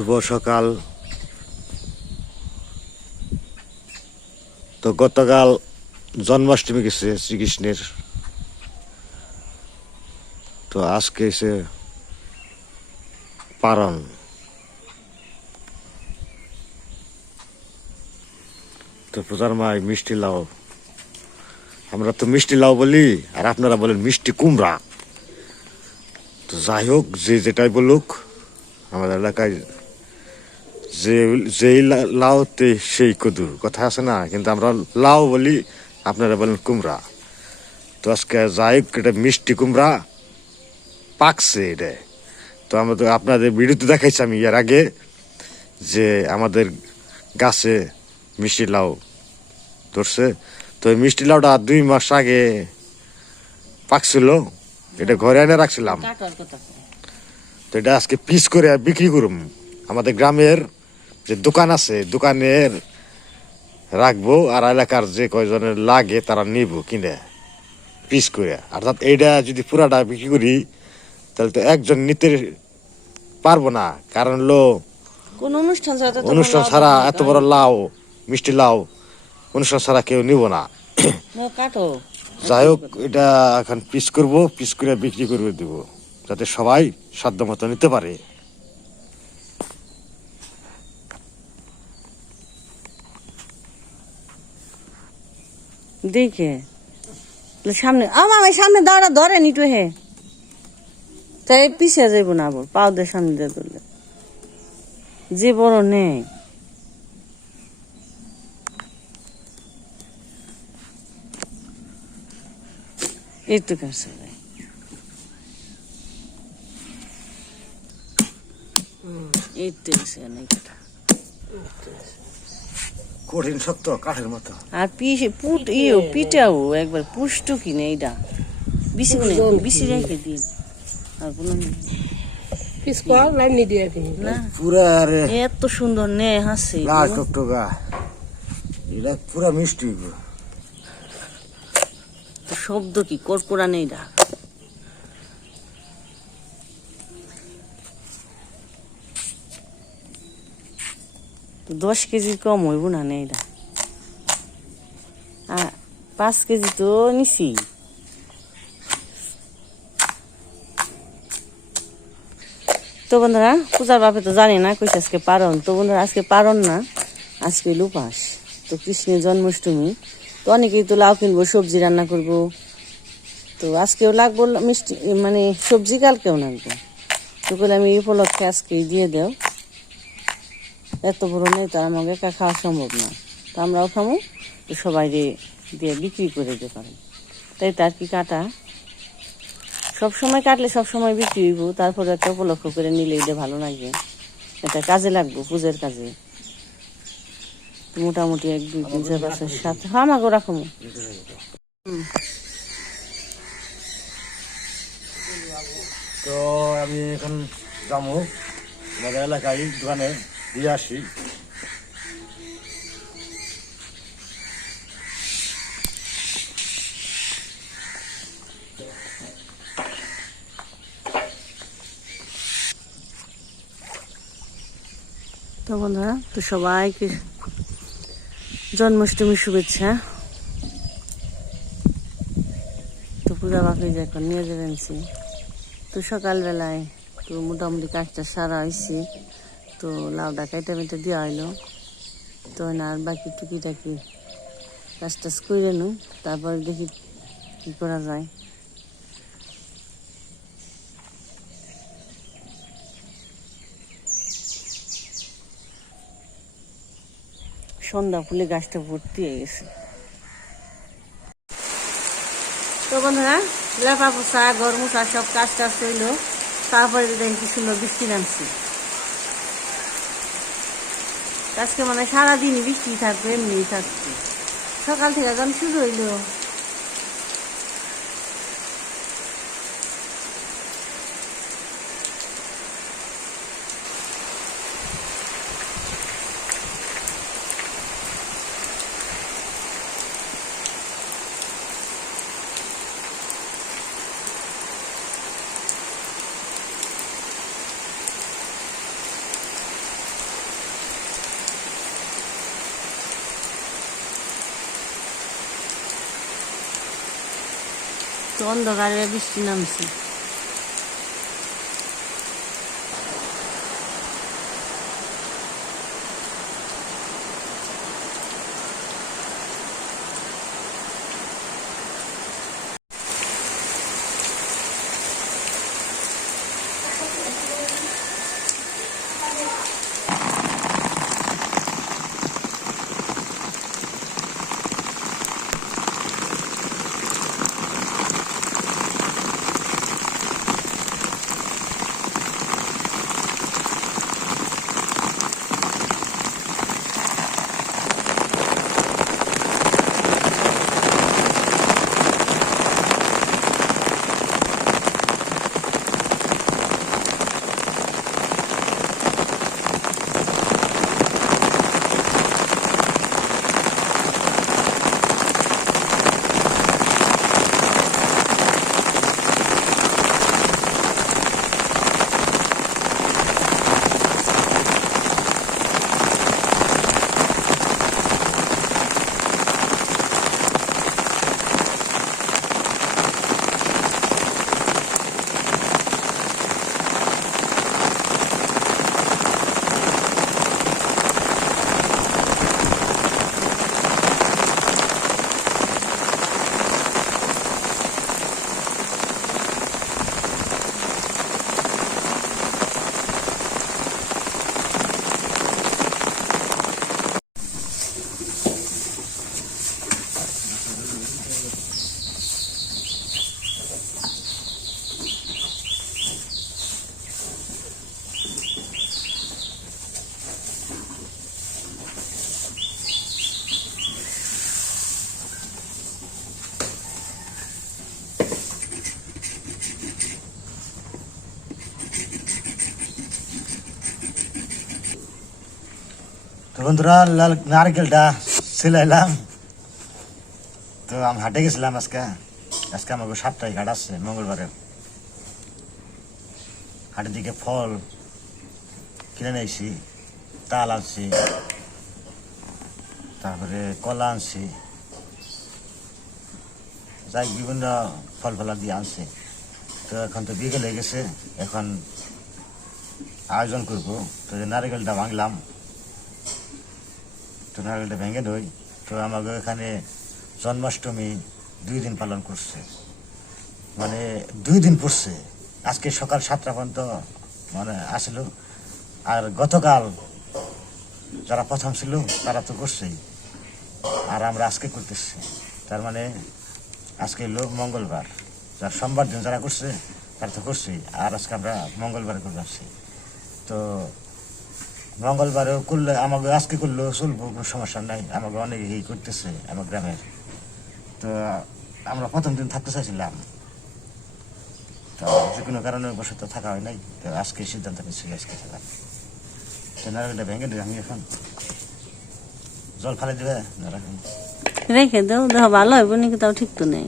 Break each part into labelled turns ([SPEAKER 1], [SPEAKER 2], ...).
[SPEAKER 1] শুভ সকাল। তো গতকাল জন্মাষ্টমী গেছে শ্রীকৃষ্ণের। তো আজকে এসে পারণ তো পূজার মাই মিষ্টি লাউ আমরা তো মিষ্টি লাউ বলি, আর আপনারা বলেন মিষ্টি কুমড়া। তো যাই হোক, যে যেটাই বলুক, আমাদের এলাকায় যেই লা- লাউতে সেই কদু। কথা আছে না? কিন্তু আমরা লাউ বলি আপনারা বলেন কুমড়া। তো আজকে যাই হোক এটা মিষ্টি কুমড়া। পাকছে এটা। তো আমাদের আপনাদের ভিডিওতে দেখাইছি আমি এর আগে যে আমাদের গাছে মিষ্টি লাউ ধরছে। তো মিষ্টি লাউটা দুই মাস আগে পাকছিল। এটা ঘরে এনে রাখছিলাম। তো এটা আজকে পিস করে বিক্রি করুম। আমাদের গ্রামের যে দোকান আছে দোকানের রাখব আর এলাকার যে কয়জনের লাগে তারা নিব কিনে পিস করে। অর্থাৎ এইটা যদি পুরাটা বিক্রি করি তাহলে তো একজন নিতে পারব না। কারণ লো
[SPEAKER 2] কোন অনুষ্ঠান ছাড়া
[SPEAKER 1] অনুষ্ঠান ছাড়া এত বড় লাউ মিষ্টি লাউ অনুষ্ঠান ছাড়া কেউ নিব না।
[SPEAKER 2] না,
[SPEAKER 1] যাই হোক এটা এখন পিস করব পিস করে বিক্রি করে দেব যাতে সবাই সাধ্য মতো নিতে পারে।
[SPEAKER 2] দেখে। সামনে আমার সামনে দাঁড়া, ধরে নিটু হে। তাই পিছিয়ে যাইব না আবার, পাও দিয়ে সামনে দিয়ে ধরলে। যে বড় নেই। এই তো ভাই এই তো এসে
[SPEAKER 1] কঠিন শক্ত কাঠের মতো।
[SPEAKER 2] আর পিঠে পুট ইও পিঠাও একবার পুষ্ট কিনে এইটা বেশি বেশি রেখে দিন। আর কোনো এত সুন্দর নে হাসে।
[SPEAKER 1] লাল টকটকা। এটা পুরা মিষ্টি গো।
[SPEAKER 2] শব্দ কি? কর্পোরা নেই দশ কেজির কম হইব না নেই পাঁচ কেজি তো নিছি। তো বন্ধুরা, পূজার বাপে তো জানি না, কইছে আজকে পারন তো বন্ধুরা, আজকে পারন না, আজকে লুপাস। তো কৃষ্ণের জন্মাষ্টমী। তো অনেকেই তো লাউ কিনবো, সবজি রান্না করব। তো আজকেও লাগবো মিষ্টি মানে সবজি কালকেও লাগবো। তো বলে আমি এই উপলক্ষে আজকেই দিয়ে দেও। এত বড় নেই তো আমাকে একা খাওয়া সম্ভব না। তো আমরাও খামো সবাই দিয়ে বিক্রি করে দিতে পারেন তাই তার কি কাটা? সব সময় কাটলে সব সময় বিক্রি হইব, তারপরে একটা উপলক্ষ করে নিলে এটা ভালো লাগে এটা কাজে লাগবো, পুজোর কাজে। মোটামুটি এক, দুই তিন চার পাঁচ সাত হ্যাঁ আমাকে রাখো।
[SPEAKER 1] তো আমি এখন যাব আমাদের এলাকায় দোকানে দিয়ে আসি
[SPEAKER 2] তো বন্ধুরা, তো সবাইকে জন্মাষ্টমীর শুভেচ্ছা। তো পূজা বাকি এখন নিয়ে যাবেনছি তো সকালবেলায় তো মোটামুটি কাজটা সারা হয়েছে। তো লাউডা কাইটা মেটে দেওয়া হইল। তো আর বাকি টুকিটাকি কাজ টাজ করে নু, তারপর দেখি কি করা যায়। সন্ধ্যা ফুলে গাছটা ভর্তি হয়ে গেছে। তো বন্ধুরা, লেপা পোষা ঘর মোছা সব কাজ টাজ করল তারপরে দেখি কি সুন্দর বৃষ্টি নামছে। আজকে মানে সারাদিন বৃষ্টি থাকবে এমনি থাকছে। সকাল থেকে এখন শুরু হইল তো অন্ধকারে বৃষ্টি নামছে
[SPEAKER 1] তো বন্ধুরা, লাল নারকেলটা ছিলাইলাম। তো আমি হাটে গেছিলাম আজকে। আজকে আমাকে সাপ্তাহিক হাট আসছে মঙ্গলবারে। হাটের দিকে ফল কিনে নিয়েছি, তাল আনছি, তারপরে কলা আনছি, যাই বিভিন্ন ফল ফলা দিয়ে আনছে। তো এখন তো বিকেল হয়ে গেছে, এখন আয়োজন করব। তো নারকেলটা ভাঙলাম তো ভেঙে দই। তো আমাকে এখানে জন্মাষ্টমী দুই দিন পালন করছে। মানে দুই দিন পড়ছে। আজকে সকাল সাতটা পর্যন্ত মানে আসলো। আর গতকাল যারা প্রথম ছিল, তারা তো করছেই। আর আমরা আজকে করতেছি। তার মানে আজকে হলো মঙ্গলবার। যার সোমবার দিন যারা করছে, তারা তো করছেই। আর আজকে আমরা মঙ্গলবার করে আসছি তো মঙ্গলবারেও করলে আমাকে আজকে করলেও চলবো কোনো সমস্যা নাই। আমাকে অনেক এই করতেছে আমার গ্রামের। তো আমরা প্রথম দিন থাকতে চাইছিলাম। তো যে কোনো কারণে বসে থাকা হয় নাই। তো আজকে সিদ্ধান্ত নিচ্ছি আজকে থাকা। তো নারকেলটা ভেঙে দিই আমি এখন জল ফালে দেবে না রাখুন
[SPEAKER 2] রেখে দাও দেহ ভালো হইব নাকি তাও ঠিক তো নেই।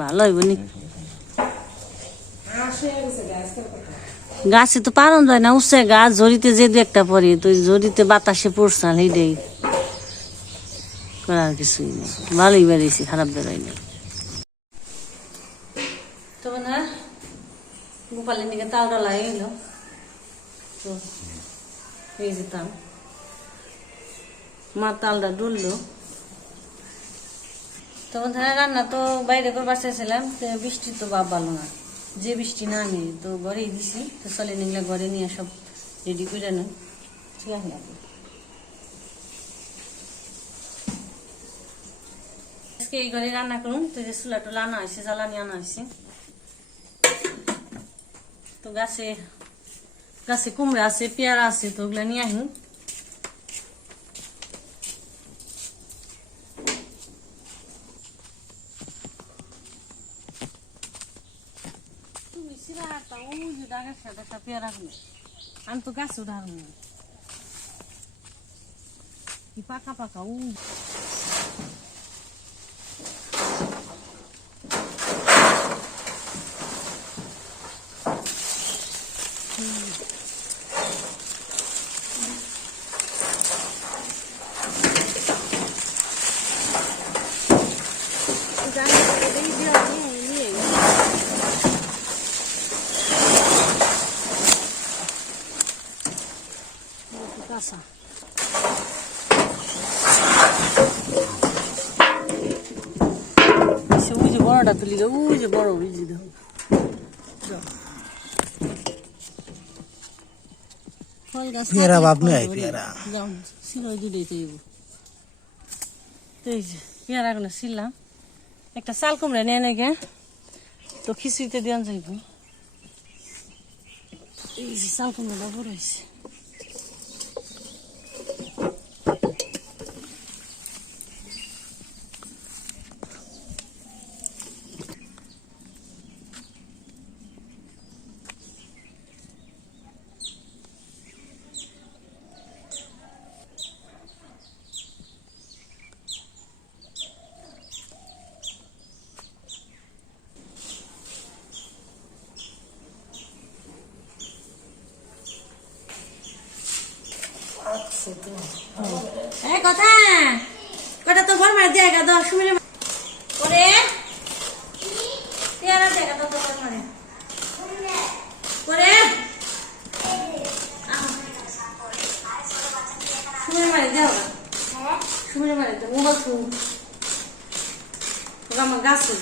[SPEAKER 2] ভালো হইব নাকি? গাছে তো পারন যায় না উঠছে গাছ জড়িতে যে দু একটা পরে তো জড়িতে বাতাসে পড়ছাল সেইটাই করার কিছুই নেই। ভালোই বেড়েছি, খারাপ বেরোয় না তো না গোপালের তো মা তালটা ডুললো। বন্ধুরা রান্না তো বাইরে করবার চেয়েছিলাম বৃষ্টি তো বাপ ভালো না। যে বৃষ্টি না আমি তো ঘরেই দিছি, তো চলে নিলে ঘরে নিয়ে সব রেডি করে নেই ঠিক আছে? আজকে এই ঘরে রান্না করুন, তো যে চুলা টুলা আনা হয়েছে, জ্বালানি আনা হয়েছে। তো গাছে গাছে কুমড়া আছে, পেয়ারা আছে, তো ওগুলা নিয়ে আসুন তুমি সিরা হাতটা ওই একটা পেয়ারা গুলো আমি তো গাছ উদাহরণ কি পাকা পাকা ওই তুলি গে ওই যে বড়
[SPEAKER 3] পেয়ারা। পেয়ারা।
[SPEAKER 2] সিলাই দুটাই তো এই যে পেয়ারা ছিলাম একটা চাল কুমড়া নিয়ে নেই গে। তো খিচুড়িতে দিয়ে যাইব এই যে চাল কুমড়াটা বড় হয়েছে এই কথা? কটা তো বড় মারে? জায়গা দাও সুমিরে করে পেয়ারা জায়গা দাও তো মারে করে সুমিরে মারে দাও সুমিরে মারে দাও ওরা আমার গাছ তো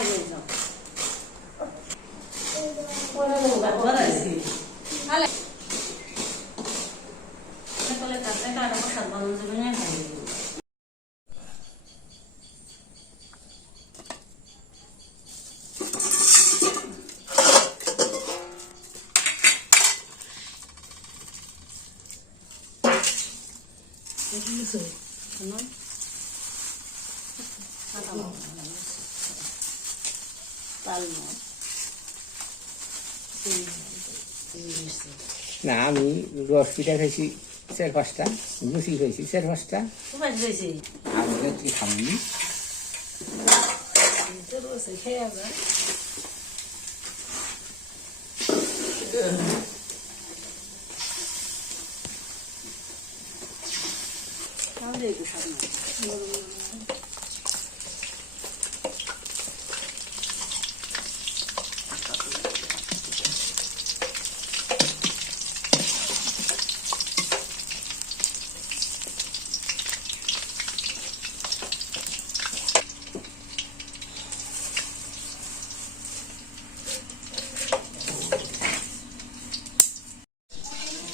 [SPEAKER 2] নিয়ে যাও। বড় আছে। আলে সকলে কাছে কাটা প্রসাদ বানানো যাবে না
[SPEAKER 3] না আমি রস পিঠা খাইছি। চার পাঁচটা লুচি খাইছি চার পাঁচটা।
[SPEAKER 2] তোমার দিয়েছি
[SPEAKER 3] আমি কি
[SPEAKER 2] তাহলে একটু সামনে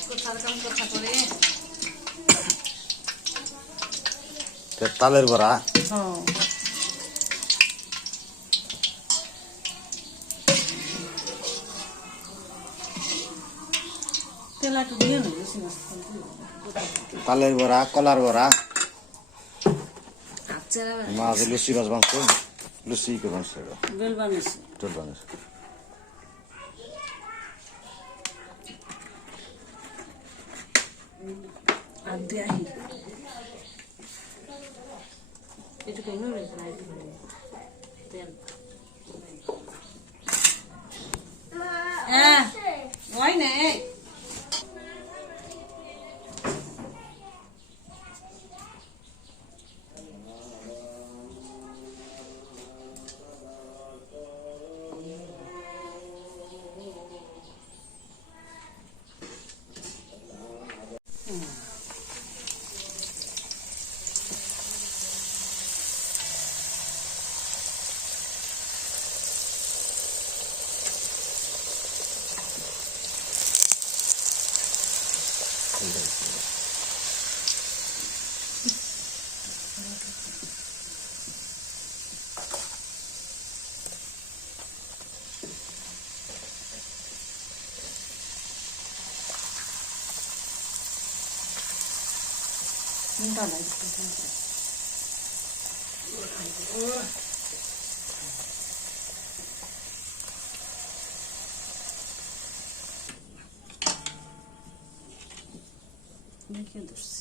[SPEAKER 2] কোথার কাম কথা করে
[SPEAKER 1] তে তালের বড়া। তালের বড়া কলার বড়া।
[SPEAKER 2] আচ্ছা
[SPEAKER 1] মাছ লুচি মাছ মাংস লুচি কে মাংস
[SPEAKER 2] বেল বানিয়েছি
[SPEAKER 1] Çocuk ölmüyor
[SPEAKER 2] ya. Ee, vay ne? একটু কমে রয়েছে না একটু কমে তেল হ্যাঁ ওই নেই চিন্তা নাই দেখে ধরছি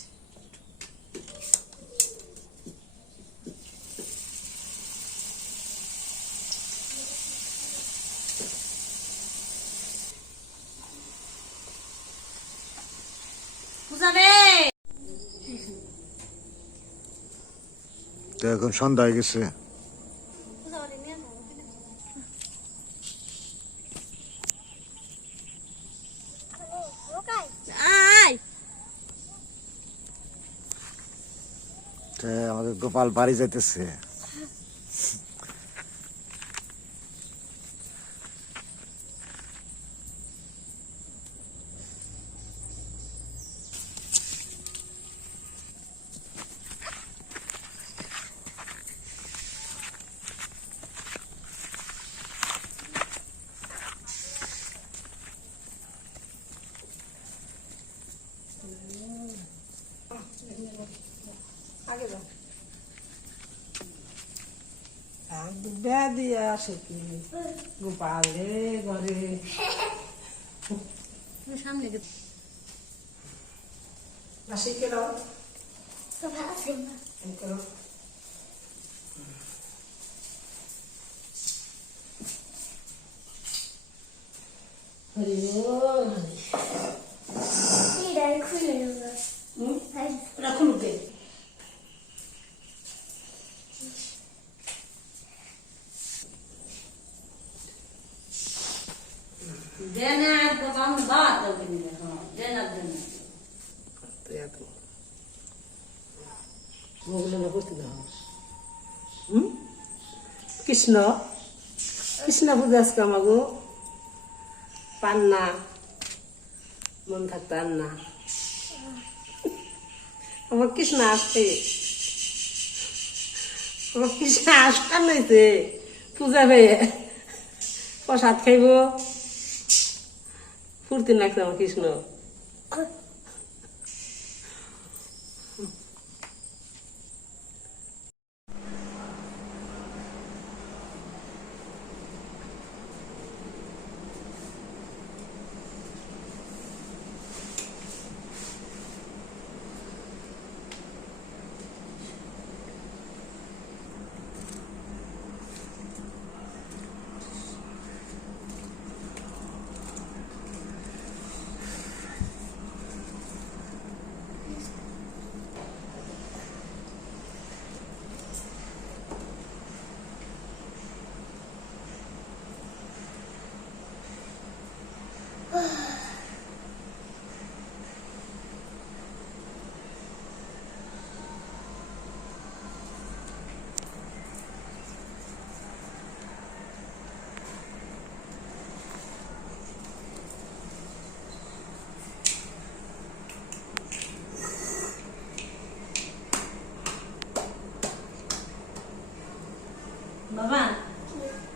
[SPEAKER 1] তো এখন সন্ধ্যা হয়ে গেছে। আমাদের গোপাল বাড়ি যাইতেছে।
[SPEAKER 4] দিয়ে আসে কি? গোপাল রে ঘরে
[SPEAKER 2] সামনে
[SPEAKER 4] আসি কেন হরি রাখুন
[SPEAKER 2] দেনা দোকান বাদ দাও কিনে দেনা দেনা
[SPEAKER 4] কৃষ্ণ কৃষ্ণ পূজা আজকে আমাগো পান্না। মন থাকতো আর না আমার কৃষ্ণ আসছে। আমার কৃষ্ণ আসতাম নইছে পূজা পেয়ে প্রসাদ খাইব। ফুর্তি লাগছে আমার কৃষ্ণ।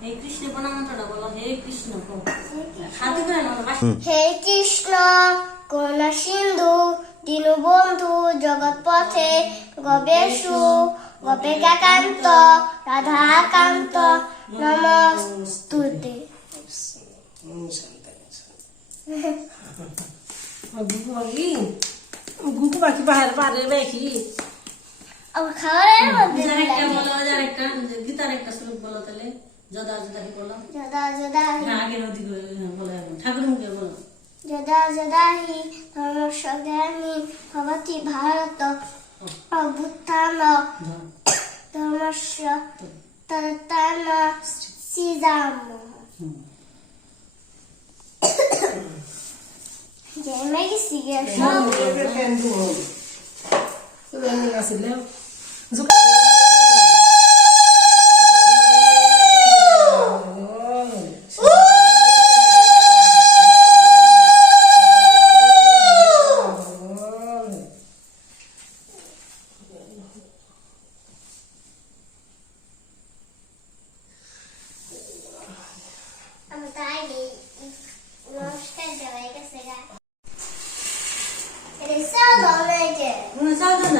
[SPEAKER 2] হে কৃষ্ণ প্রণামটা বলো হে কৃষ্ণ হাতে করে না বাস।
[SPEAKER 5] হে কৃষ্ণ করুণা সিন্ধু দীনবন্ধু জগৎ পথে গবেশু গোপিকাকান্ত রাধাকান্ত নমস্তুতে
[SPEAKER 4] গুগু পাখি বাইরে পারে দেখি
[SPEAKER 5] আমার খাবারের মধ্যে
[SPEAKER 2] একটা বলো একটা গীতার একটা শ্লোক বলো তাহলে। যদা যদা বলো
[SPEAKER 5] যদা যদা
[SPEAKER 2] হ্যাঁ আগের ওদিকে বলো ঠাকুর মুখে বলো?
[SPEAKER 5] যদা যদা হি ধর্মস্য জ্ঞানী ভবতি ভারত অভ্যুত্থান ধর্মস্য তত্তান শ্রীরাম জয় মেগি সিগে সব
[SPEAKER 4] আসলে
[SPEAKER 5] আমি তাই নেই নমস্কার জয় গেছে গা এটা সব ধরনের
[SPEAKER 2] তুমি চাও দেন